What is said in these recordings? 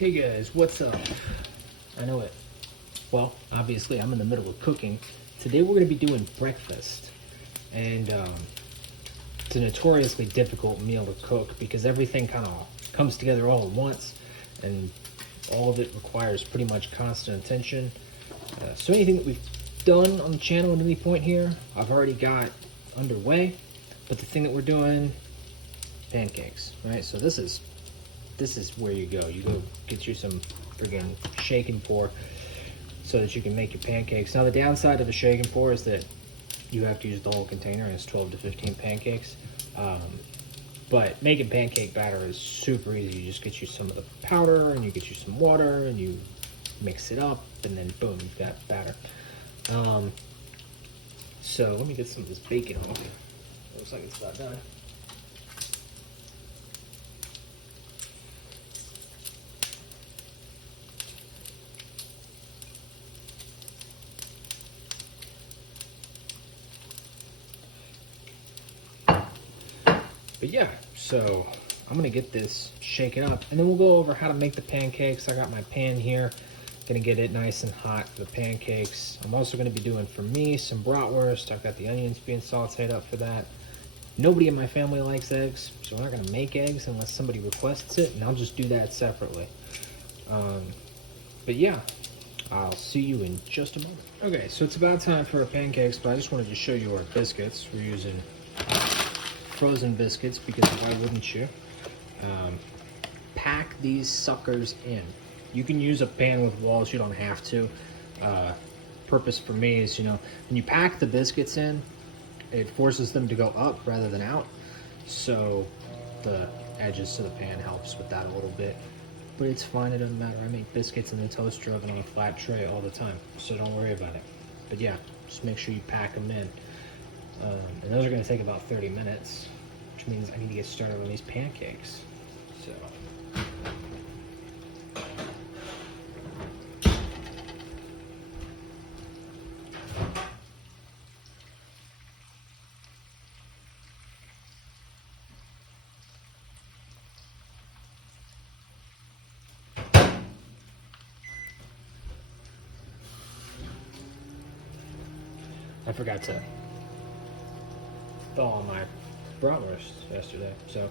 Hey guys, what's up? I know it. Well, obviously I'm in the middle of cooking. Today we're going to be doing breakfast. And it's a notoriously difficult meal to cook because everything kind of comes together all at once. And all of it requires pretty much constant attention. So anything that we've done on the channel at any point here, I've already got underway. But the thing that we're doing, pancakes, right? So this is where you go. You go get you some friggin' shake and pour so that you can make your pancakes. Now the downside of the shake and pour is that you have to use the whole container, and it's 12 to 15 pancakes. But making pancake batter is super easy. You just get you some of the powder and you get you some water and you mix it up and then boom, you've got batter. So let me get some of this bacon off. Looks like it's about done. But yeah, so I'm gonna get this shaken up and then we'll go over how to make the pancakes. I got my pan here, gonna get it nice and hot for the pancakes. I'm also gonna be doing, for me, some bratwurst. I've got the onions being sauteed up for that. Nobody in my family likes eggs, so we're not gonna make eggs unless somebody requests it, and I'll just do that separately. But yeah, I'll see you in just a moment. Okay, so it's about time for our pancakes, but I just wanted to show you our biscuits. We're using frozen biscuits because why wouldn't you? Pack these suckers in. You can use a pan with walls, you don't have to. Purpose for me is, when you pack the biscuits in, it forces them to go up rather than out. So the edges to the pan helps with that a little bit. But it's fine, it doesn't matter. I make biscuits in the toaster oven on a flat tray all the time, so don't worry about it. But yeah, just make sure you pack them in. And those are going to take about 30 minutes, which means I need to get started on these pancakes. So, I forgot to thaw my bratwurst yesterday, so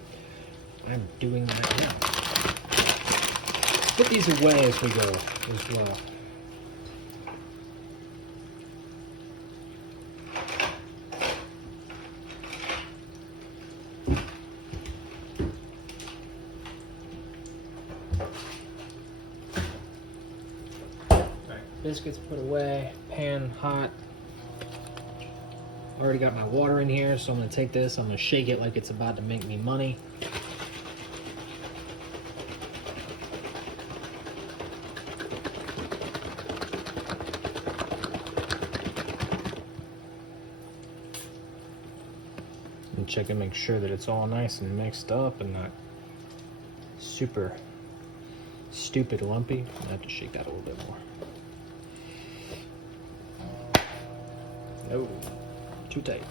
I'm doing that now. Put these away as we go as well. Alright, biscuits put away, pan hot. I already got my water in here, so I'm going to take this, I'm going to shake it like it's about to make me money. And check and make sure that it's all nice and mixed up and not super stupid lumpy. I have to shake that a little bit more. No. Too tight.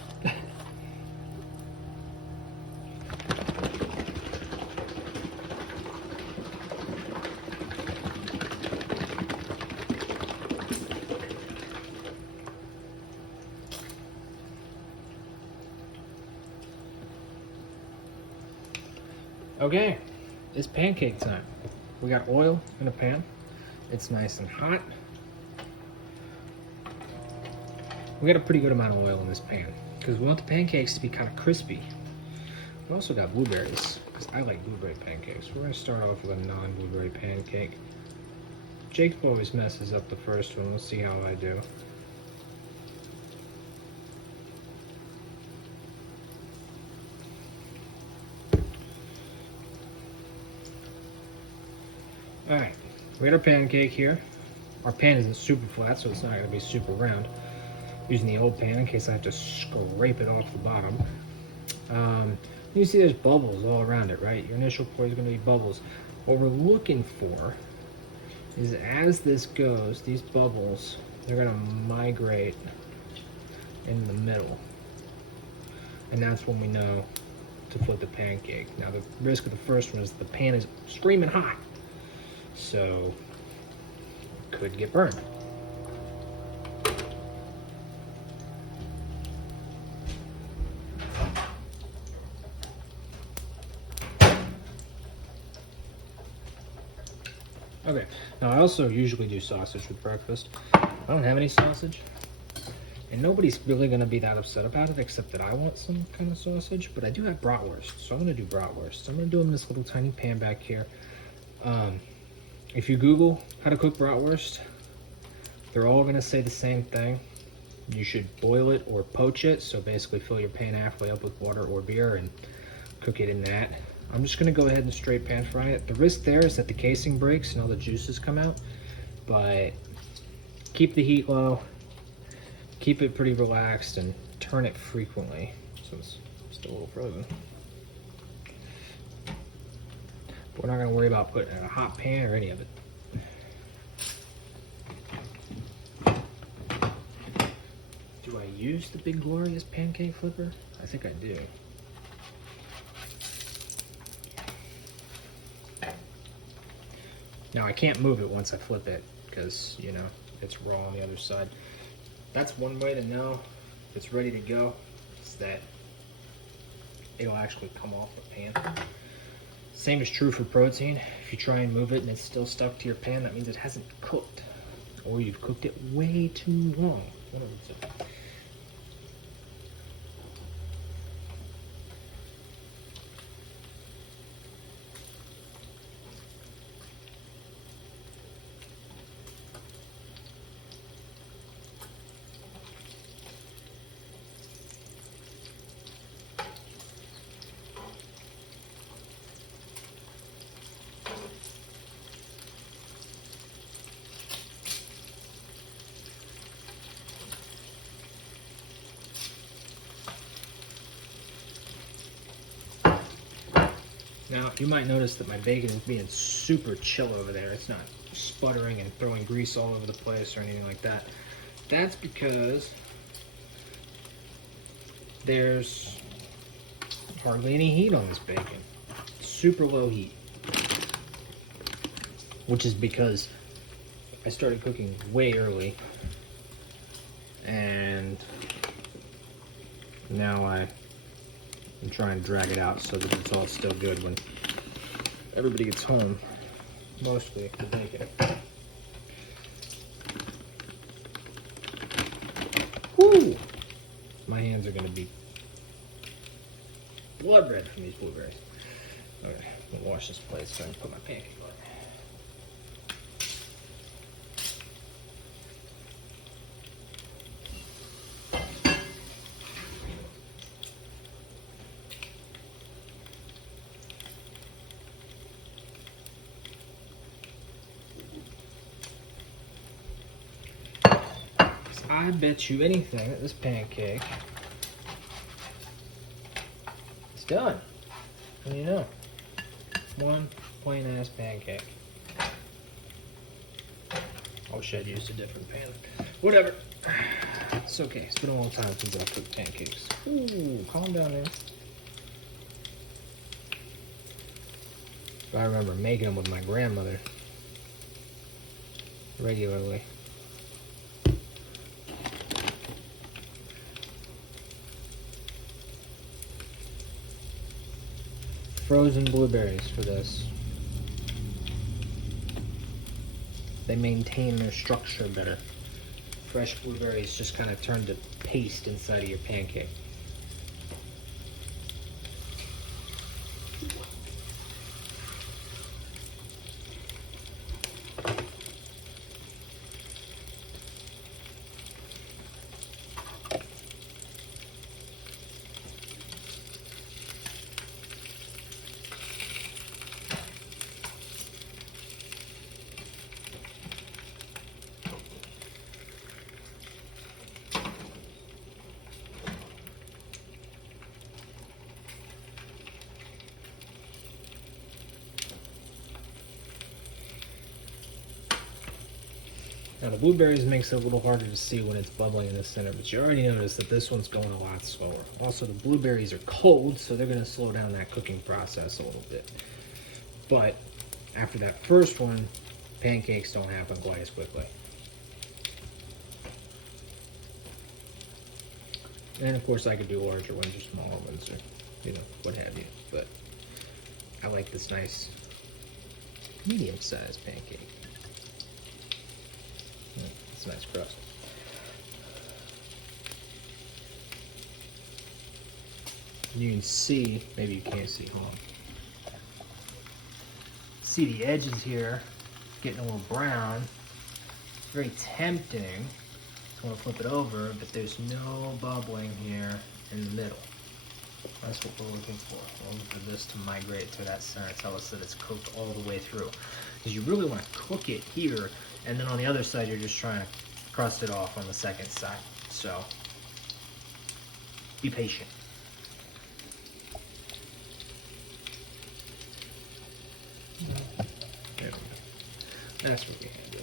Okay, it's pancake time. We got oil in a pan. It's nice and hot. We got a pretty good amount of oil in this pan because we want the pancakes to be kind of crispy. We also got blueberries because I like blueberry pancakes. We're going to start off with a non-blueberry pancake. Jake always messes up the first one. We'll see how I do. Alright, we got our pancake here. Our pan isn't super flat, so it's not going to be super round. Using the old pan in case I have to scrape it off the bottom. You see there's bubbles all around it, right? Your initial pour is going to be bubbles. What we're looking for is as this goes, these bubbles, they're going to migrate in the middle. And that's when we know to flip the pancake. Now the risk of the first one is the pan is screaming hot. so could get burned. Okay, now I also usually do sausage with breakfast. I don't have any sausage, and nobody's really going to be that upset about it, except that I want some kind of sausage, but I do have bratwurst, so I'm going to do bratwurst. I'm going to do them in this little tiny pan back here. If you Google how to cook bratwurst, they're all going to say the same thing. You should boil it or poach it, so basically fill your pan halfway up with water or beer and cook it in that. I'm just going to go ahead and straight pan fry it. The risk there is that the casing breaks and all the juices come out, but keep the heat low, keep it pretty relaxed, and turn it frequently so it's still a little frozen. But we're not going to worry about putting it in a hot pan or any of it. Do I use the Big Glorious pancake flipper? I think I do. Now I can't move it once I flip it because, you know, it's raw on the other side. That's one way to know if it's ready to go, is that it'll actually come off the pan. Same is true for protein. If you try and move it and it's still stuck to your pan, that means it hasn't cooked, or you've cooked it way too long. One of the two. Now, you might notice that my bacon is being super chill over there. It's not sputtering and throwing grease all over the place or anything like that. That's because there's hardly any heat on this bacon. Super low heat. Which is because I started cooking way early. And now I'm trying to drag it out so that it's all still good when everybody gets home, mostly the bacon. Woo! My hands are gonna be blood red from these blueberries. Okay, I'm gonna wash this plate so I can put my pancake on. I bet you anything that this pancake is done. And you know, one plain ass pancake. I wish I'd used a different pan. Whatever. It's okay. It's been a long time since I've cooked pancakes. Ooh, calm down there. I remember making them with my grandmother regularly. Frozen blueberries for this. They maintain their structure better. Fresh blueberries just kind of turn to paste inside of your pancake. Now the blueberries makes it a little harder to see when it's bubbling in the center, but you already noticed that this one's going a lot slower. Also, the blueberries are cold, so they're going to slow down that cooking process a little bit. But after that first one, pancakes don't happen quite as quickly. And of course I could do larger ones or smaller ones or, you know, what have you. But I like this nice medium-sized pancake. It's a nice crust. You can see, maybe you can't see, hold on. See the edges here getting a little brown. It's very tempting. So I'm gonna flip it over, but there's no bubbling here in the middle. That's what we're looking for. We're looking for this to migrate to that center, tell us that it's cooked all the way through. Because you really want to cook it here, and then on the other side, you're just trying to crust it off on the second side. So, be patient. There we go. That's what we handle.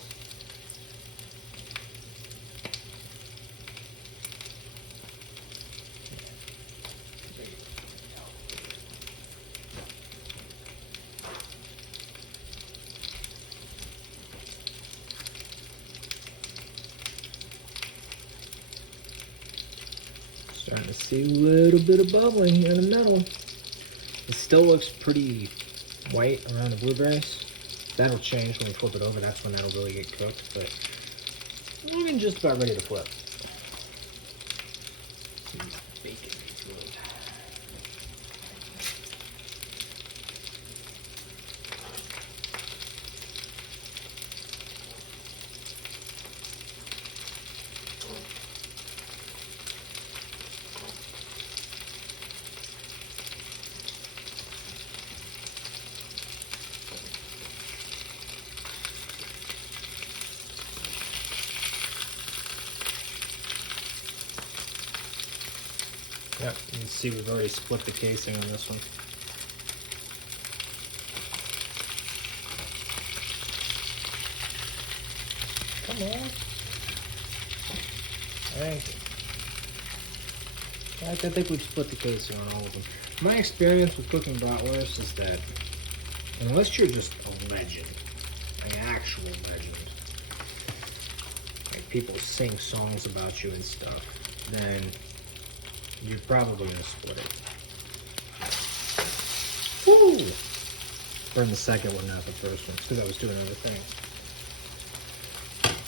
Starting to see a little bit of bubbling here in the middle. It still looks pretty white around the blueberries. That'll change when we flip it over. That's when that'll really get cooked. But we're looking just about ready to flip. Bacon is good. Yep, you can see we've already split the casing on this one. Come on. Thank you. I think we've split the casing on all of them. My experience with cooking bratwurst is that unless you're just a legend, an actual legend, like people sing songs about you and stuff, then you're probably gonna split it. Woo! Burned the second one, not the first one, because I was doing other things.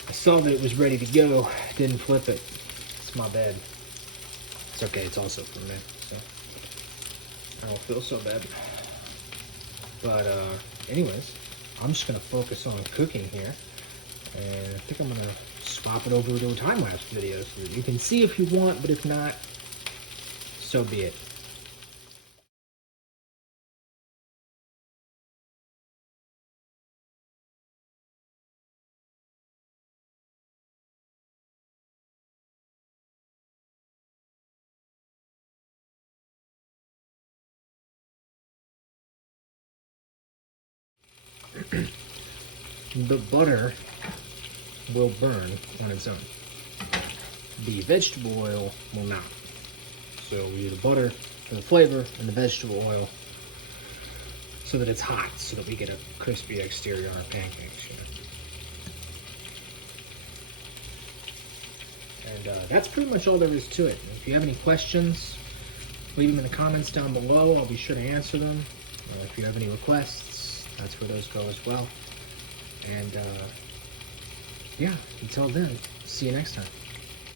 I saw that it was ready to go, didn't flip it. It's my bad. It's okay, it's also for me, so I don't feel so bad. But anyways, I'm just gonna focus on cooking here, and I think I'm gonna swap it over to a time-lapse video so that you can see if you want, but if not, so be it. The butter will burn on its own. The vegetable oil will not. So we use the butter for the flavor and the vegetable oil so that it's hot, so that we get a crispy exterior on our pancakes. And that's pretty much all there is to it. If you have any questions, leave them in the comments down below. I'll be sure to answer them. If you have any requests, that's where those go as well. And yeah, until then, see you next time.